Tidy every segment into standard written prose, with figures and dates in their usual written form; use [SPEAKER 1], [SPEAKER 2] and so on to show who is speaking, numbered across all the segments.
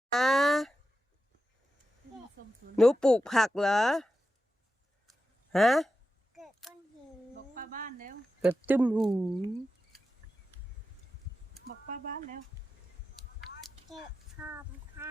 [SPEAKER 1] หนูปลูกผักเหรอฮะ
[SPEAKER 2] เกิดก้อนหิน
[SPEAKER 3] บอกป้าบ้านแล้ว
[SPEAKER 1] เกิดตึ้มหู
[SPEAKER 3] บอกป้าบ้านแล้ว
[SPEAKER 2] เก็บพร้อมค่ะ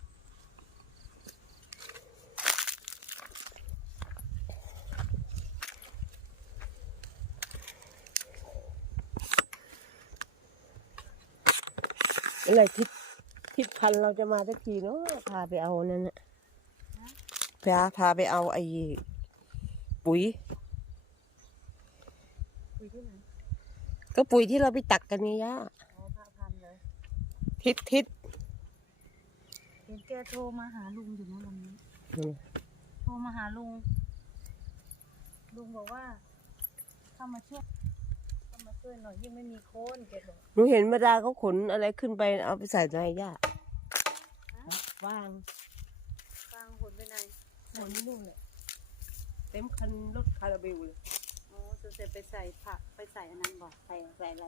[SPEAKER 1] อะไรทิศพันเราจะมาสักทีเนาะพาไปเอานั่นน่ะพาไปเอาไอ้ปุ๋ย
[SPEAKER 3] ที่ไหน
[SPEAKER 1] ก็ปุ๋ยที่เราไปตักกันนี่ย่า
[SPEAKER 3] อ๋อพาพันเลย
[SPEAKER 1] ทิศ
[SPEAKER 3] เห็นแกโทรมาหาลุงอยู่นะวันนี้โทรมาหาลุงบอกว่าเข้ามาช่วยหน่อยยังไม่มีโคนแกบอก
[SPEAKER 1] หนูเห็นมาดาเขาขนอะไรขึ้นไปเอาไปใส่ในย่าวาง
[SPEAKER 3] ผลไปไหน
[SPEAKER 1] หนนู่นเลยเต็มคันรถคาราเบลเลย
[SPEAKER 3] อ๋อจะเสร็จไปใส่ผักไปใส่อันนั้นบอกใส่อะไร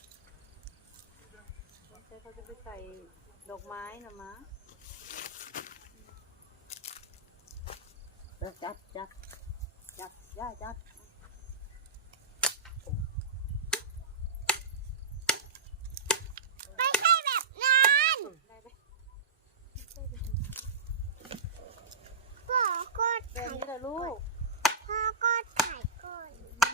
[SPEAKER 3] เขาจะไปใส่ดอกไม้นะมะ
[SPEAKER 1] จัดย่าจัด
[SPEAKER 2] ไม่ใช่แบบนั้นพ่อก็
[SPEAKER 3] แบบ
[SPEAKER 2] ไข่
[SPEAKER 3] นี้แหละลูก
[SPEAKER 2] พ่อก็ไข่ก่อน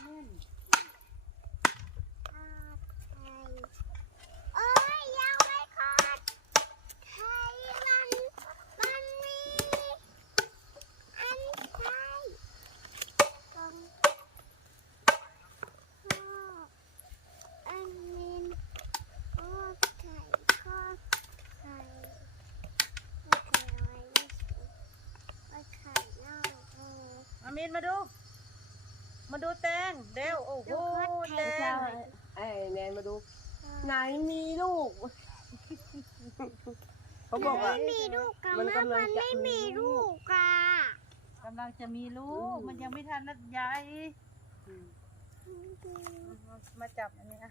[SPEAKER 2] เอ้ยยังไม่คอดไข่มันมีอันไข่ของพ่ออันนี้ก็ไข่ก็ไข่ไม่ไข่อะไรไม่ไข่น่า
[SPEAKER 3] อามินมาดูแตงเร็วโอ้โหแตง
[SPEAKER 1] ไอ้แนนมาดูไหนมีลูกเขาบอกว่า
[SPEAKER 2] มีลูกกันมันไม่มีลูกอ่ะ
[SPEAKER 3] กำลังจะมีลูกมันยังไม่ทันนัดใหญ่มาจับอันนี้อ่ะ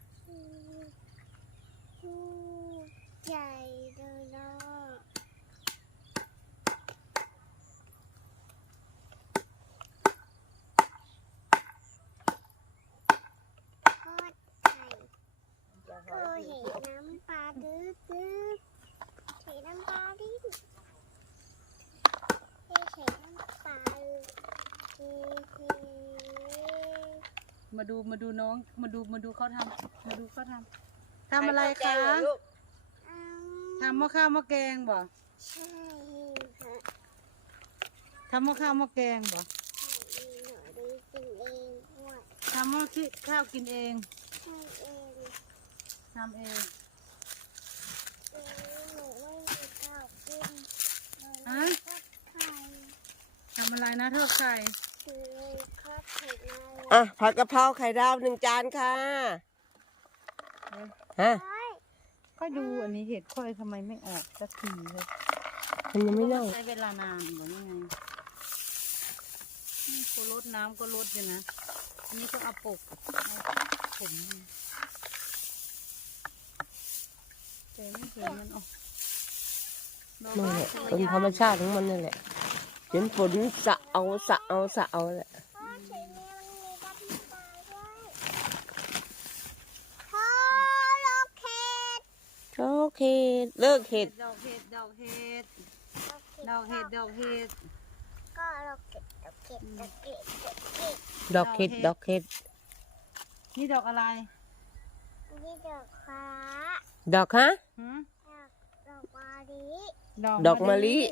[SPEAKER 2] ใหญ่เลยเนาะทอดไข่ก็เห็นน้ำปลาดื้อเห็นน้ำปลาดิเห็นน้ำปลา
[SPEAKER 3] มาดูน้องมาดูเขาทำอะไรคะทำหม้อข้าวหม้อแกงบ่
[SPEAKER 2] ใช่ค่ะ
[SPEAKER 3] ทำหม้อข้าวหม้อแกงบ่ทำหม้อข้าวกินเองทำเองฮะทำอะไรนะทอดไข่
[SPEAKER 1] ผัดกะเพราไข่ดาว1 จานค่ะฮะ
[SPEAKER 3] ก็ดูอันนี้เห็ดค่อยทำไมไม่ออกสักทีเลย
[SPEAKER 1] มันยังไม่เน่า
[SPEAKER 3] ใช้เวลานานหรือยังไงก็ลดน้ำก็ลดอยู่นะอันนี้ก็เอาปกผมแต่ไม่เห็นมันออก
[SPEAKER 1] นั่นแหละเป็นธรรมชาติของมันนั่นแหละเห็นฝนสะเอาแหละโอเคเลิกเห็ด
[SPEAKER 3] ดอกเห็ดก็เราเก็บ
[SPEAKER 1] ดอกเห็ด
[SPEAKER 3] นี่ดอกอะไร
[SPEAKER 2] นี่ดอกฟ้า
[SPEAKER 1] ดอกฮะ
[SPEAKER 2] ดอกมะลิ
[SPEAKER 1] ดอกมะลิ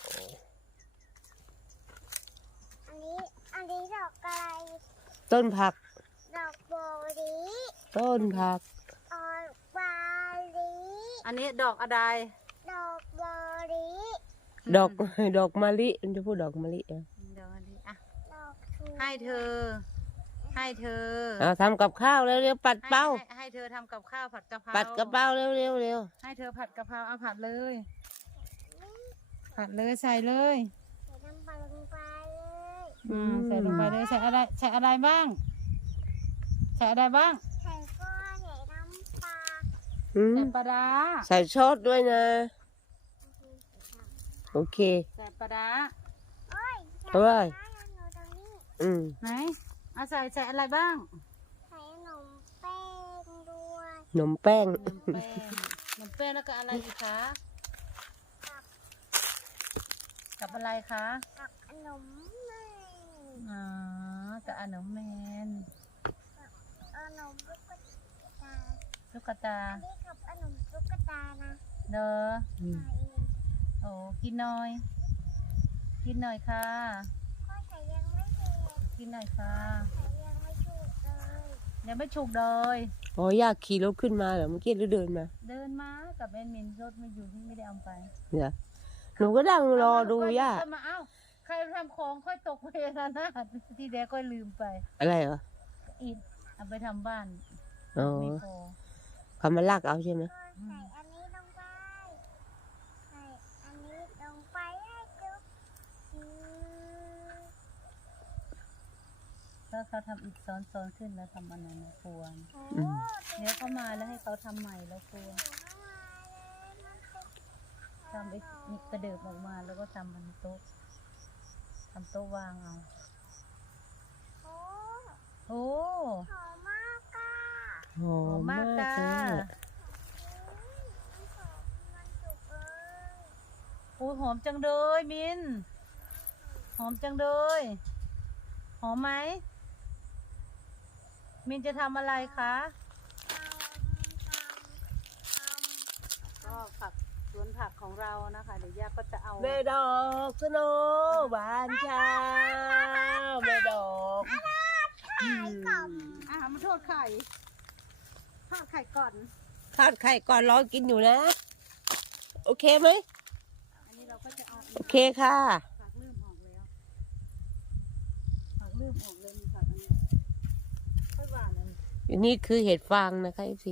[SPEAKER 2] อันนี้ดอกอะไร
[SPEAKER 1] ต้นผัก
[SPEAKER 2] ดอกโบลิ
[SPEAKER 1] ต้นผัก
[SPEAKER 2] บาลี
[SPEAKER 3] อันนี้ดอกอะไร
[SPEAKER 2] ดอกบาลี
[SPEAKER 1] ดอกมะลิมันจะพูดดอกมะลิ
[SPEAKER 3] ดอกมะลิอ่ะให้เธอ
[SPEAKER 1] ทำกับข้าวเร็วๆปัดเป้า
[SPEAKER 3] ให้เธอทำกับข้าวผัดกะเพรา
[SPEAKER 1] ปัดกะเพราเร็ว
[SPEAKER 3] ให้เธอผัดกะเพราเอาผัดเลยใส่เลย
[SPEAKER 2] ใส่น้ำปลาลงไปเลย
[SPEAKER 3] ใส่ลงไปเลยใส่อะไรบ้างใส่น้ำปลา
[SPEAKER 1] ใส่ปลาร้าใส่ซอสด้วยนะโอเค
[SPEAKER 3] ใส่ปลาร้า
[SPEAKER 2] โอ้ย
[SPEAKER 1] เอ้ย
[SPEAKER 2] หนูตรงนี้
[SPEAKER 3] ไหนเอาใส่อะไรบ้าง
[SPEAKER 2] ใส่ขนมแป้งด้วย
[SPEAKER 1] ขนมแป้ง
[SPEAKER 3] น้ำแป้งน้ำแป้งแล้วก็อะไรอีกคะกับอะไรคะ
[SPEAKER 2] กับขนมแม่
[SPEAKER 3] อ๋อกับขนมแมน
[SPEAKER 2] ขนมตุ๊กตา
[SPEAKER 3] ลูกกระตา
[SPEAKER 2] อันนี้กับขนมตุ๊กตานะ
[SPEAKER 3] เด้อ
[SPEAKER 2] ใส่เอง
[SPEAKER 3] โอ้กินหน่อย กินหน่อยค่ะ
[SPEAKER 2] ก็ใส่ยังไม่เสร็จ
[SPEAKER 3] กินหน่อยค่ะ
[SPEAKER 2] ใส่ยังไม่ถูกเลย
[SPEAKER 3] ยังไม่ฉุกเลย
[SPEAKER 1] อ๋อยากขี่รถขึ้นมาเหรอเมื่อกี้หรือเดินมา
[SPEAKER 3] เดินมากับแอดมินรถไม่อยู่ที่ไม่ได้เอาไป
[SPEAKER 1] เหรอหนูก็ดังรอดูย่า
[SPEAKER 3] เมาเอ้าใครทำของค่อยตกเวรนะทีแรกค่อยลืมไป
[SPEAKER 1] อะไรเหรอ
[SPEAKER 3] อิดเอาไปทำบ้าน
[SPEAKER 1] อ๋อ
[SPEAKER 3] ไม่พอ
[SPEAKER 1] เขามาลากเอาใช่ไหม
[SPEAKER 2] ก็ใส่อันนี้ลงไป ใส่อันนี้ลงไปให้จุ๊บอืม
[SPEAKER 3] ถ้าเขาทำอิดซ้อนขึ้นแล้วทำอันนั้นนะควร
[SPEAKER 2] โอ้
[SPEAKER 3] เดี๋ยวเขามาแล้วให้เขาทำใหม่แล้วควร
[SPEAKER 2] เข้ามาเลยมันเป็น
[SPEAKER 3] ทำไอ้นี่กระเดิบออกมาแล้วก็ทำมันโต๊ะทำโต๊ะวางเอา
[SPEAKER 2] โอ้
[SPEAKER 3] โอ้
[SPEAKER 2] หอมมากอ่ะ
[SPEAKER 1] หอ
[SPEAKER 3] หอ
[SPEAKER 1] ม
[SPEAKER 3] ม
[SPEAKER 1] มาม
[SPEAKER 3] าก
[SPEAKER 1] ก
[SPEAKER 3] จ้า
[SPEAKER 1] จ้า
[SPEAKER 2] มันจุกเลย
[SPEAKER 3] โอ้ยหอมจังเลยมินหอมจังเลยหอมไหมมินจะทำอะไรคะก็ผักสวนผักของเรานะคะเดี๋ยวย่าก็จะเอา
[SPEAKER 1] แม่ดอกสโนว์บานเช้าแม่ดอก
[SPEAKER 3] มาทอดไข่ทอดไข่ก่อน
[SPEAKER 1] ทอดไข่ก่อนรอกินอยู่นะ โอเคไหม
[SPEAKER 3] อันนี้เราก็จะเอา
[SPEAKER 1] โอเคค่ะ
[SPEAKER 3] ผักลืมออกแล้วผักลืมออกเลยมีผักอันนี้ค่อยหวานอันนี้
[SPEAKER 1] อันนี้คือเห็ดฟางนะคะพี่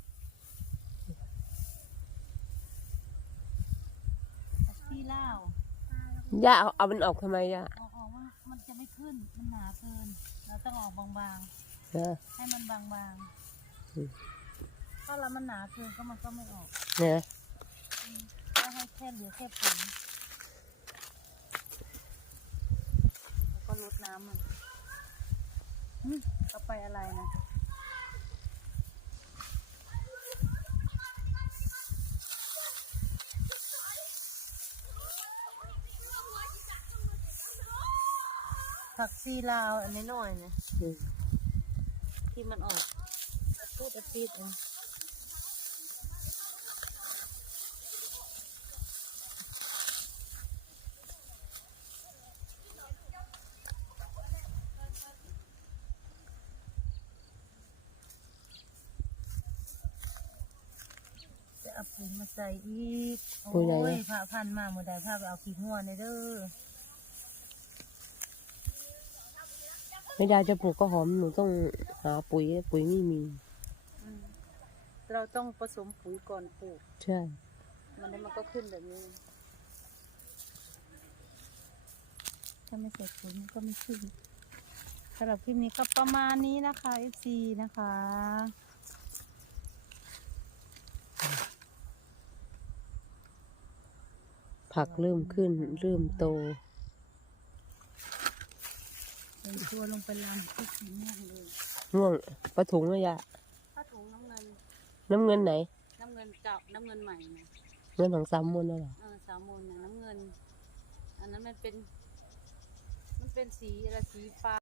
[SPEAKER 3] ผักชีลาว
[SPEAKER 1] ย่าเอามันออกทำไมย่า
[SPEAKER 3] ออกว่ามันจะไม่ขึ้นมันหนาเกินเราต้องออกบาง
[SPEAKER 1] เออ
[SPEAKER 3] ๆให้มันบาง
[SPEAKER 1] อืม
[SPEAKER 3] ๆถ้าเรามันหนาเกินก็มันก็ไม่ออก
[SPEAKER 1] เนี่ย
[SPEAKER 3] ก็ให้แค่เหลือแค่ผงแล้วก็ลดน้ำมันเอาไปอะไรนะผักซีลาวอันนี้หน่อยนะ
[SPEAKER 1] อืม
[SPEAKER 3] ที่มันออกอาทิตย์เองจะเอาปุ๋ยมาใส่อีก โอ้ยพระพันมาเมื่อใดพาไปเอาขี้งัวในเด้อ
[SPEAKER 1] ไม่ได้จะปลูกก็หอมหนูต้องหาปุ๋ยปุ๋ยไม่มี
[SPEAKER 3] เราต้องผสมปุ๋ยก่อนปลูก
[SPEAKER 1] ใช่
[SPEAKER 3] มันก็ขึ้นแบบนี้ ถ้าไม่ใส่ปุ๋ยมันก็ไม่ขึ้นสำหรับคลิปนี้ก็ประมาณนี้นะคะ FC นะคะ
[SPEAKER 1] ผักเริ่มขึ้นเริ่มโต
[SPEAKER 3] เป็นตัวลงไปลำที่สีม่วงเลย
[SPEAKER 1] ม่วงปะถุงเลยย่า
[SPEAKER 3] ผ้าถุงน้ำเงิน
[SPEAKER 1] น้ำเงินไหน
[SPEAKER 3] น้ำเงินเก่าน้ำเงินใหม่นะ
[SPEAKER 1] เงินของสามมนน่ะเหรอ
[SPEAKER 3] สามมูลนะน้ำเงิน อันนั้นมันเป็นสีอะไรสีฟ้า